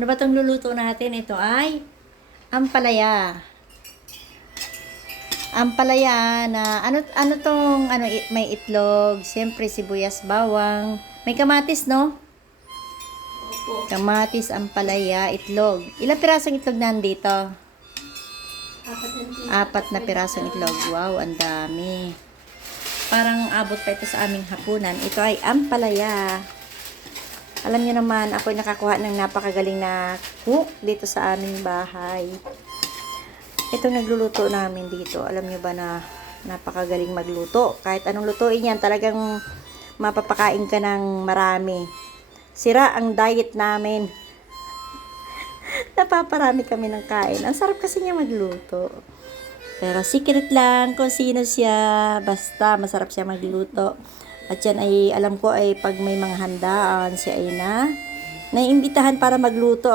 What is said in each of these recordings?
Ano ba itong luluto natin? Ito ay ampalaya. Ampalaya na ano tong may itlog, siyempre sibuyas, bawang, may kamatis, no? Opo. Kamatis, ampalaya, itlog. Ilang pirasong itlog nandito? 4 na pirasong itlog. Wow, ang dami. Parang abot pa ito sa aming hapunan. Ito ay ampalaya. Alam niyo naman, ako'y nakakuha ng napakagaling na cook dito sa aming bahay. Ito nagluluto namin dito. Alam niyo ba na napakagaling magluto? Kahit anong lutuin yan, talagang mapapakain ka ng marami. Sira ang diet namin. Napaparami kami ng kain. Ang sarap kasi niya magluto. Pero secret lang kung sino siya. Basta masarap siya magluto. At yan ay, alam ko ay pag may mga handaan, siya ay naiimbitahan para magluto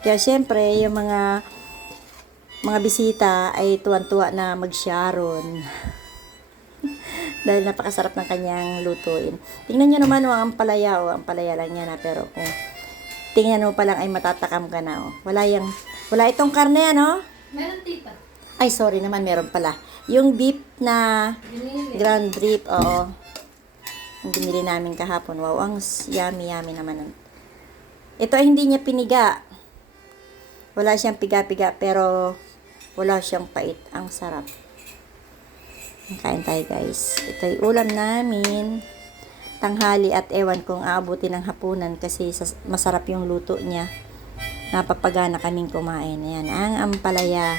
Kaya syempre, yung mga bisita ay tuwan-tuwa na mag-sharon. Dahil napakasarap ng kanyang lutuin. Tingnan nyo naman ang ampalaya. Ampalaya lang yan pero kung tingnan mo pa lang ay matatakam ka na. Wala itong karne Meron tita. Ay, sorry naman, meron pala. Yung beef na ground beef, oo. Yung binili namin kahapon. Wow, ang yummy naman. Ito ay hindi niya piniga. Wala siyang piga-piga, pero wala siyang pait. Ang sarap. Kain tayo, guys. Ito ay ulam namin. Tanghali at ewan kung aabutin ng hapunan kasi masarap yung luto niya. Napapagana kaming kumain. Ayan, ang ampalaya.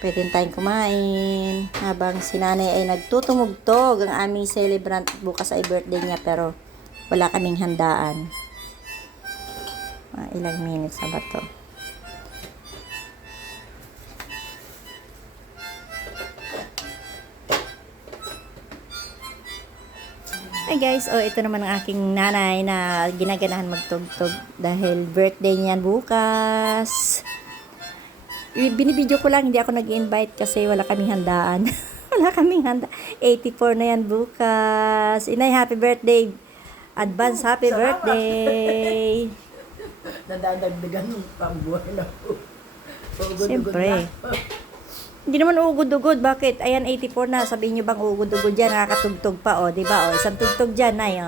Pwede tayong kumain habang si nanay ay nagtutumugtog. Ang aming celebrant bukas ay birthday niya pero wala kaming handaan. Ilang minutes na ba to? Ay guys, ito naman ang aking nanay na ginaganahan magtugtog dahil birthday niyan bukas. Binibidyo ko lang, hindi ako nag-invite kasi wala kaming handaan. Wala kaming handa. 84 na yan bukas. Inay, happy birthday. Advance happy birthday. Nadadagdagan ng pambuhay na po. Siyempre. Hindi naman ugod-ugod. Bakit? Ayan, 84 na. Sabihin nyo bang ugod-ugod dyan? Nakakatugtog pa, di ba? Isang tugtog dyan, Nay,